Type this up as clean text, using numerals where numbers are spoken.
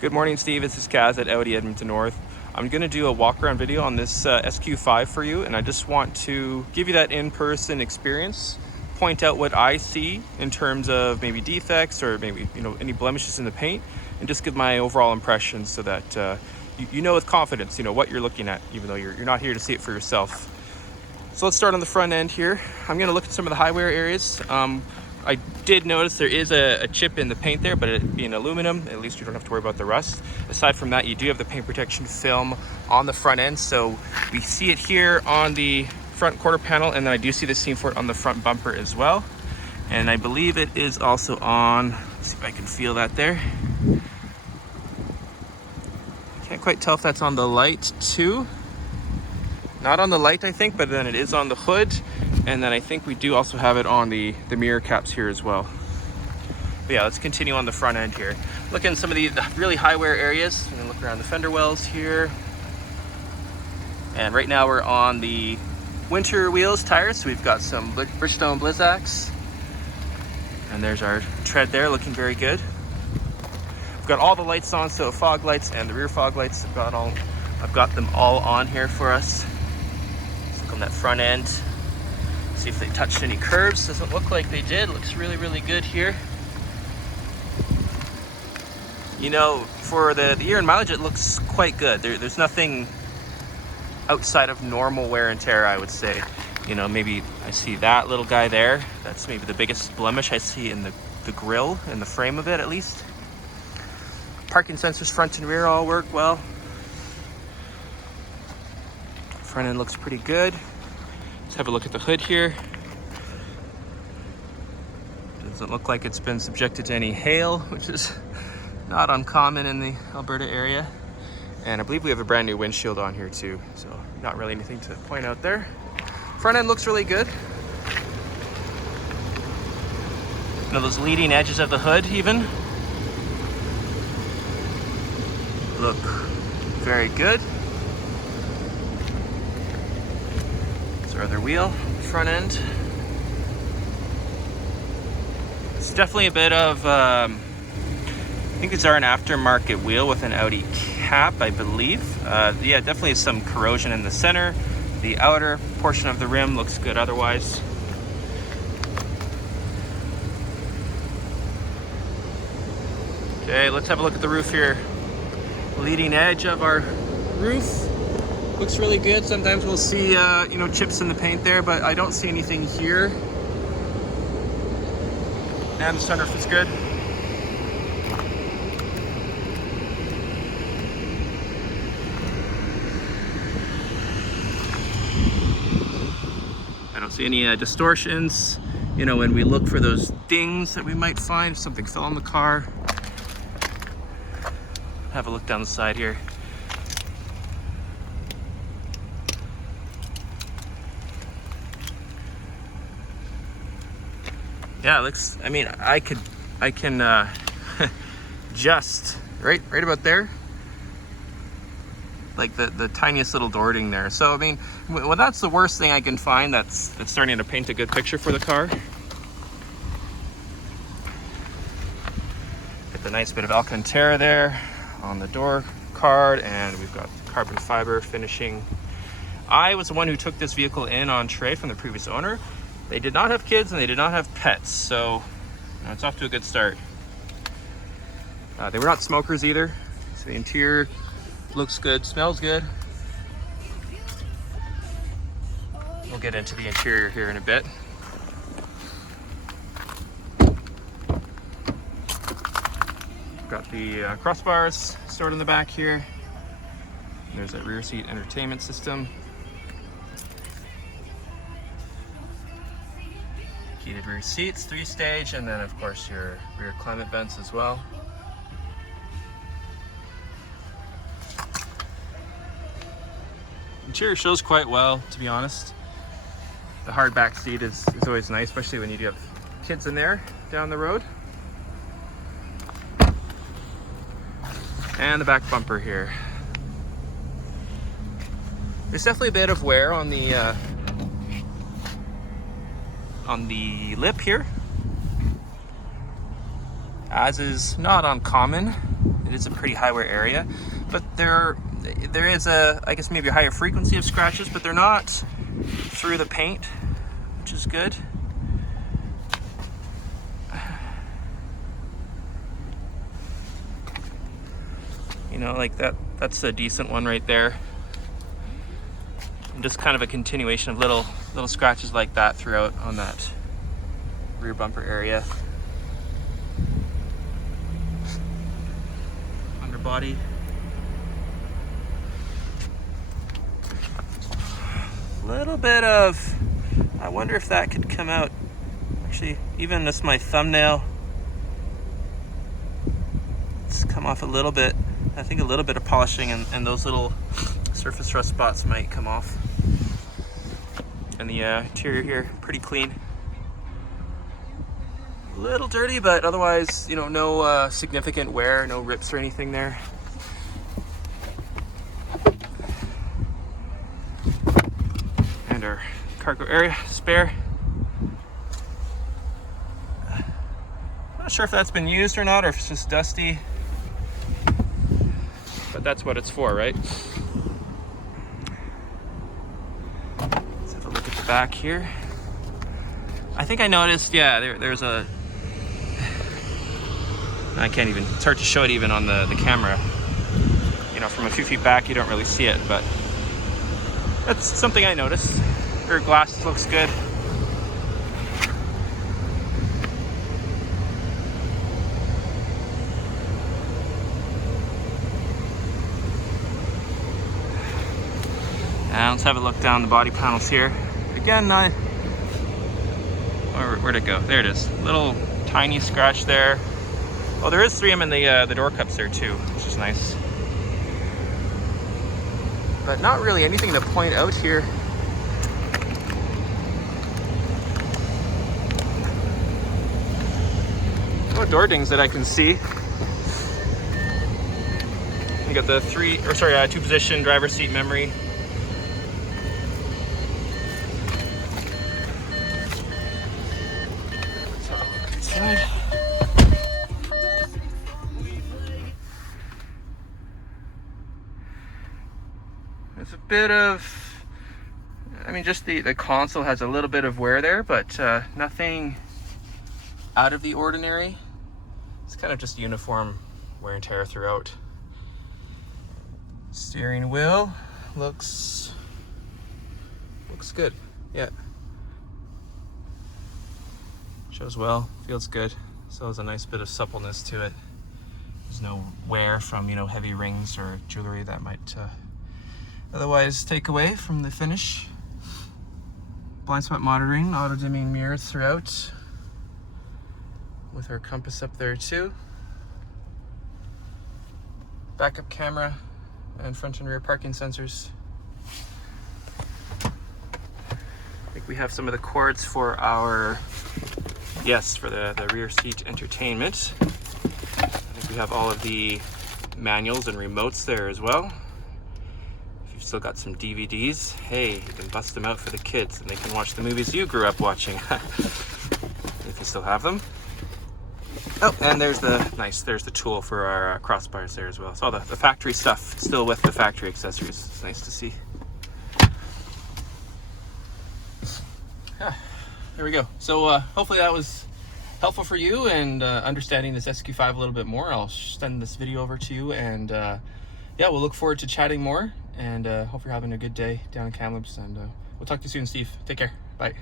Good morning, Steve. This is Kaz at Audi Edmonton North. I'm going to do a walk-around video on this SQ5 for you, and I just want to give you that in-person experience, point out what I see in terms of maybe defects or maybe any blemishes in the paint, and just give my overall impression so that you know with confidence what you're looking at, even though you're not here to see it for yourself. So let's start on the front end here. I'm going to look at some of the high wear areas. I did notice there is a chip in the paint there, but it being aluminum, at least you don't have to worry about the rust. Aside from that, you do have the paint protection film on the front end. So we see it here on the front quarter panel, and then I do see the seam for it on the front bumper as well. And I believe it is also on, let's see if I can feel that there. Can't quite tell if that's on the light too. Not on the light, I think, but then it is on the hood. And then I think we do also have it on the mirror caps here as well. But yeah, let's continue on the front end here. Look in some of the really high wear areas. I'm gonna look around the fender wells here. And right now we're on the winter wheels tires. So we've got some Bridgestone Blizzaks. And there's our tread there, looking very good. We've got all the lights on, so fog lights and the rear fog lights. I've got them all on here for us. Let's look on that front end. See if they touched any curves. Doesn't look like they did. Looks really, really good here. For the year and mileage, it looks quite good. There's nothing outside of normal wear and tear, I would say. Maybe I see that little guy there. That's maybe the biggest blemish I see in the grille and the frame of it, at least. Parking sensors front and rear all work well. Front end looks pretty good. Let's have a look at the hood here. Doesn't look like it's been subjected to any hail, which is not uncommon in the Alberta area. And I believe we have a brand new windshield on here too, so not really anything to point out there. Front end looks really good. Those leading edges of the hood even look very good. Other wheel, front end. It's definitely a bit of, I think these are an aftermarket wheel with an Audi cap, I believe. Yeah, definitely some corrosion in the center. The outer portion of the rim looks good otherwise. Okay, let's have a look at the roof here. Leading edge of our roof. Looks really good. Sometimes we'll see, chips in the paint there, but I don't see anything here. And the sunroof is good. I don't see any distortions. When we look for those dings that we might find, if something fell on the car. Have a look down the side here. Yeah, it looks, I can just, right about there, like the tiniest little dording there. So, well, that's the worst thing I can find that's starting to paint a good picture for the car. Get the nice bit of Alcantara there on the door card, and we've got carbon fiber finishing. I was the one who took this vehicle in on trade from the previous owner. They did not have kids and they did not have pets, so it's off to a good start. They were not smokers either, so the interior looks good, smells good. We'll get into the interior here in a bit. Got the crossbars stored in the back here. There's that rear seat entertainment system. Heated rear seats, 3-stage, and then of course your rear climate vents as well. Interior shows quite well, to be honest. The hard back seat is always nice, especially when you do have kids in there down the road. And the back bumper here. There's definitely a bit of wear on the lip here, as is not uncommon It is a pretty high wear area, but there is I guess maybe a higher frequency of scratches, but they're not through the paint, which is good. You know, like that's a decent one right there. And just kind of a continuation of little scratches like that throughout on that rear bumper area. Underbody. Little bit of, I wonder if that could come out. Actually, even just my thumbnail, it's come off a little bit. I think a little bit of polishing and those little surface rust spots might come off. And the interior here, pretty clean. A little dirty, but otherwise, you know, no significant wear, no rips or anything there. And our cargo area, spare. Not sure if that's been used or not, or if it's just dusty. But that's what it's for, right? Let's have a look at the back here. I think I noticed, yeah, there's a... I can't even, it's hard to show it even on the camera. You know, from a few feet back, you don't really see it, but that's something I noticed. Her glass looks good. And let's have a look down the body panels here. Again, where'd it go? There it is. Little tiny scratch there. Oh, there is 3M in the door cups there too, which is nice. But not really anything to point out here. No door dings that I can see. You got the 2-position driver's seat memory. There's a bit of, I mean, just the console has a little bit of wear there, but nothing out of the ordinary. It's kind of just uniform wear and tear throughout. Steering wheel looks good. Yeah. Shows well, feels good. So there's a nice bit of suppleness to it. There's no wear from, you know, heavy rings or jewelry that might otherwise take away from the finish. Blind spot monitoring, auto dimming mirrors throughout, with our compass up there too. Backup camera and front and rear parking sensors. I think we have some of the cords for our, yes, for the rear seat entertainment. I think we have all of the manuals and remotes there as well. Still got some DVDs. Hey, you can bust them out for the kids and they can watch the movies you grew up watching. If you still have them. Oh, and there's the tool for our crossbars there as well. So all the factory stuff still with the factory accessories. It's nice to see. There we go. So hopefully that was helpful for you and understanding this SQ5 a little bit more. I'll send this video over to you, and yeah, we'll look forward to chatting more. And hope you're having a good day down in Kamloops, and we'll talk to you soon, Steve. Take care. Bye.